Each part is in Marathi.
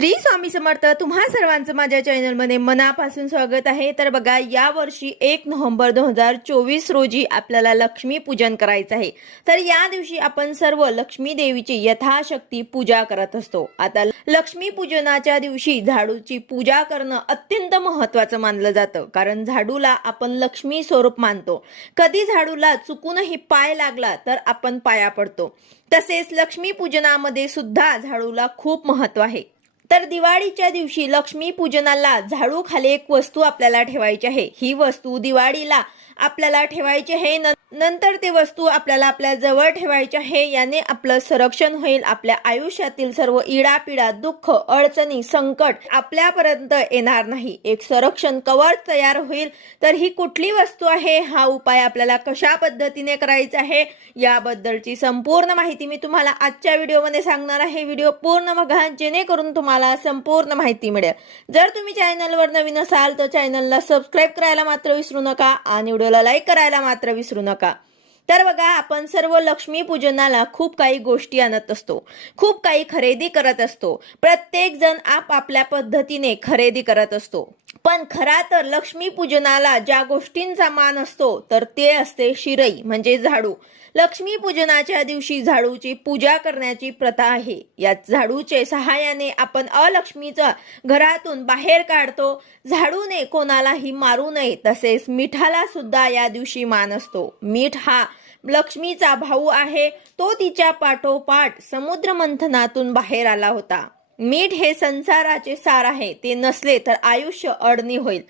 श्री स्वामी समर्थ तुम्हा सर्वांचं माझ्या चॅनलमध्ये मनापासून स्वागत आहे. तर बघा या वर्षी एक नोव्हेंबर दोन हजार चोवीस रोजी आपल्याला लक्ष्मी पूजन करायचं आहे. तर या दिवशी आपण सर्व लक्ष्मी देवीची यथाशक्ती पूजा करत असतो. आता लक्ष्मी पूजनाच्या दिवशी झाडूची पूजा करणं अत्यंत महत्वाचं मानलं जातं. कारण झाडूला आपण लक्ष्मी स्वरूप मानतो. कधी झाडूला चुकूनही पाय लागला तर आपण पाया पडतो. तसेच लक्ष्मी पूजनामध्ये सुद्धा झाडूला खूप महत्त्व आहे. तर दिवाळीच्या दिवशी लक्ष्मी पूजनाला झाडू खाली एक वस्तू आपल्याला ठेवायची आहे. ही वस्तू दिवाळीला आपल्याला ठेवायचे हे न- नंतर ते वस्तू आपल्याला आपल्या जवळ ठेवायचे आहे याने आपलं संरक्षण होईल. आपल्या आयुष्यातील सर्व इडापिडा दुःख अडचणी संकट आपल्यापर्यंत येणार नाही. एक संरक्षण कवर तयार होईल. तर ही कुठली वस्तू आहे? हा उपाय आपल्याला कशा पद्धतीने करायचा आहे? याबद्दलची संपूर्ण माहिती मी तुम्हाला आजच्या व्हिडिओमध्ये सांगणार आहे. व्हिडिओ पूर्ण बघा. जेणेकरून तुम्हाला संपूर्ण माहिती मिळेल. जर तुम्ही चॅनलवर नवीन असाल तर चॅनलला सबस्क्राईब करायला मात्र विसरू नका. आणि व्हिडिओला लाईक करायला मात्र विसरू नका. तर बघा आपण सर्व लक्ष्मी पूजनाला खूप काही गोष्टी आणत असतो. खूप काही खरेदी करत असतो. प्रत्येक जण आपापल्या पद्धतीने खरेदी करत असतो. पण खरा तर लक्ष्मीपूजनाला ज्या गोष्टींचा मान असतो तर ते असते शिरई म्हणजे झाडू. लक्ष्मीपूजनाच्या दिवशी झाडूची पूजा करण्याची प्रथा आहे. या झाडूचे सहाय्याने आपण अलक्ष्मीचं घरातून बाहेर काढतो. झाडूने कोणालाही मारू नये तसेच मिठाला सुद्धा या दिवशी मान असतो. मीठ हा लक्ष्मीचा भाऊ आहे तो तिच्या पाठोपाठ समुद्र मंथनातून बाहेर आला होता. मीठ हे संसाराचे सार आहे ते नसले तर आयुष्य अडणी होईल.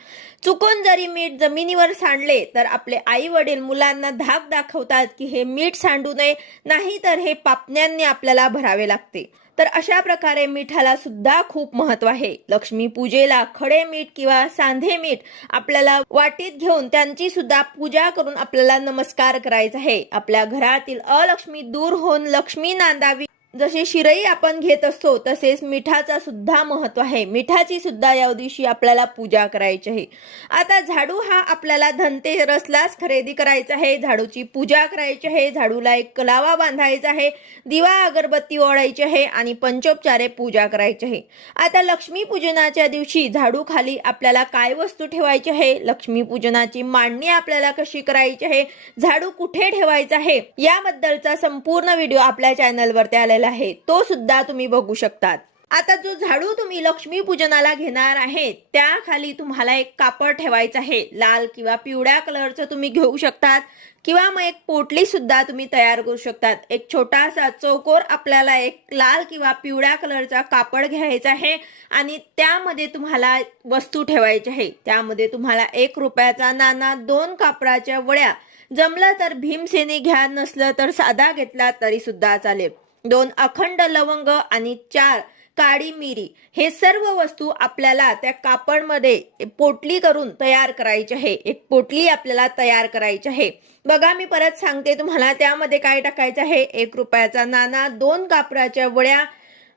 चुकून जरी मीठ जमिनीवर सांडले तर आपले आई वडील मुलांना धाक दाखवतात की हे मीठ सांडू नये नाही तर हे पापण्यांनी आपल्याला भरावे लागते. तर अशा प्रकारे मिठाला सुद्धा खूप महत्त्व आहे. लक्ष्मी पूजेला खडे मीठ किंवा सांधे मीठ आपल्याला वाटीत घेऊन त्यांची सुद्धा पूजा करून आपल्याला नमस्कार करायचा आहे. आपल्या घरातील अलक्ष्मी दूर होऊन लक्ष्मी नांदावी जसे शिरई आपण घेत असतो तसेच मिठाचा सुद्धा महत्त्व आहे. मिठाची सुद्धा या दिवशी आपल्याला पूजा करायची आहे. आता झाडू हा आपल्याला धनतेरसलाच खरेदी करायचा आहे. झाडूची पूजा करायची आहे. झाडूला एक कलावा बांधायचा आहे. दिवा अगरबत्ती ओढायची आहे आणि पंचोपचारे पूजा करायची आहे. आता लक्ष्मीपूजनाच्या दिवशी झाडू खाली आपल्याला काय वस्तू ठेवायची आहे? लक्ष्मी पूजनाची मांडणी आपल्याला कशी करायची आहे? झाडू कुठे ठेवायचा आहे? याबद्दलचा संपूर्ण व्हिडिओ आपल्या चॅनलवरती आलेला आहे तो सुद्धा तुम्ही बघू शकतात. आता जो झाडू तुम्ही लक्ष्मी पूजनाला घेणार आहे त्या खाली तुम्हाला एक कापड ठेवायचं आहे. लाल किंवा पिवळ्या कलरचं तुम्ही घेऊ शकतात किंवा मग एक पोटली सुद्धा तुम्ही तयार करू शकतात. एक छोटासा चौकोर आपल्याला एक लाल किंवा पिवळ्या कलरचा कापड घ्यायचा आहे आणि त्यामध्ये तुम्हाला वस्तू ठेवायची आहे. त्यामध्ये तुम्हाला एक रुपयाचा नाना दोन कापडाच्या वड्या. जमलं तर भीमसेनी घ्या नसलं तर साधा घेतला तरी सुद्धा चालेल. दोन अखंड लवंग आणि चार काळी मिरी. हे सर्व वस्तू आपल्याला त्या कापडमध्ये पोटली करून तयार करायची आहे. एक पोटली आपल्याला तयार करायची आहे. बघा मी परत सांगते तुम्हाला त्यामध्ये काय टाकायचं आहे. एक रुपयाचा नाना दोन कापडाच्या वड्या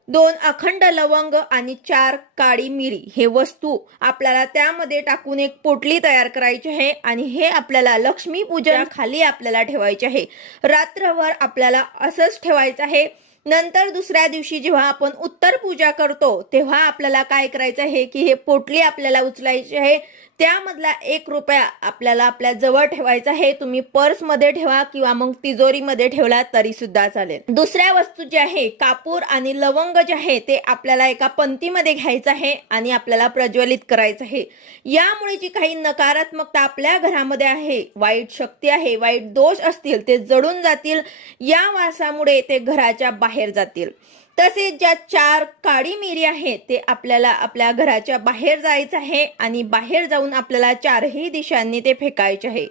दोन अखंड लवंग आणि चार काळी मिरी. हे वस्तू आपल्याला त्यामध्ये टाकून एक पोटली तयार करायची आहे आणि हे आपल्याला लक्ष्मी पूजा खाली आपल्याला ठेवायचे आहे. रात्रभर आपल्याला असंच ठेवायचं आहे. नंतर दुसऱ्या दिवशी जेव्हा आपण उत्तर पूजा करतो तेव्हा आपल्याला काय करायचं आहे की हे पोटली आपल्याला उचलायची आहे. त्यामधला एक रुपया आपल्याला आपल्या जवळ ठेवायचा हे तुम्ही पर्समध्ये ठेवा किंवा मग तिजोरीमध्ये ठेवला तरी सुद्धा चालेल. दुसऱ्या वस्तू जी आहे कापूर आणि लवंग जे आहे ते आपल्याला एका पंक्तीमध्ये घ्यायचं आहे आणि आपल्याला प्रज्वलित करायचं आहे. यामुळे जी काही नकारात्मकता आपल्या घरामध्ये आहे वाईट शक्ती आहे वाईट दोष असतील ते जडून जातील या वासामुळे ते घराच्या बाहेर जातील. तसेच ज्या चार काळी मिरी आहेत ते आपल्याला आपल्या घराच्या बाहेर जायचं आहे आणि बाहेर जाऊन आपल्याला चारही दिशांनी ते फेकायचे आहे.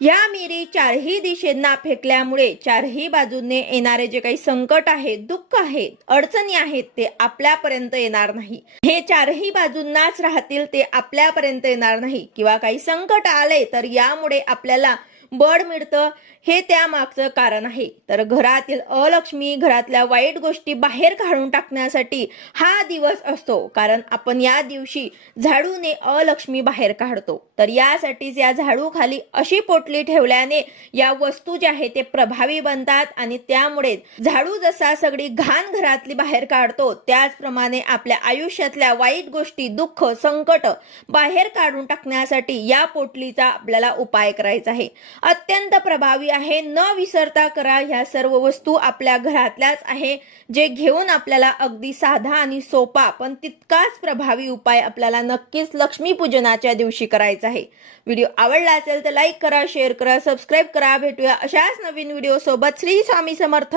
या मिरी चारही दिशेंना फेकल्यामुळे चारही बाजूने येणारे जे काही संकट आहे दुःख आहे अडचणी आहेत ते आपल्यापर्यंत येणार नाही. हे चारही बाजूंनाच राहतील ते आपल्यापर्यंत येणार नाही. किंवा काही संकट आले तर यामुळे आपल्याला बळ मिळतं हे त्यामागचं कारण आहे. तर घरातील अलक्ष्मी घरातल्या वाईट गोष्टी बाहेर काढून टाकण्यासाठी हा दिवस असतो. कारण आपण या दिवशी झाडूने अलक्ष्मी बाहेर काढतो. तर यासाठीच या झाडू खाली अशी पोटली ठेवल्याने या वस्तू ज्या आहेत ते प्रभावी बनतात आणि त्यामुळे झाडू जसा सगळी घाण घरातली बाहेर काढतो त्याचप्रमाणे आपल्या आयुष्यातल्या वाईट गोष्टी दुःख संकट बाहेर काढून टाकण्यासाठी या पोटलीचा आपल्याला उपाय करायचा आहे. अत्यंत प्रभावी आहे. न विसरता करा ह्या सर्व वस्तू आपल्या घरातल्याच आहे. जे घेऊन आपल्याला अगदी साधा आणि सोपा पण तितकाच प्रभावी उपाय आपल्याला नक्कीच लक्ष्मीपूजनाच्या दिवशी करायचा आहे. व्हिडिओ आवडला असेल तर लाईक करा शेअर करा सबस्क्राईब करा. भेटूया अशाच नवीन व्हिडिओ सोबत श्री स्वामी समर्थ.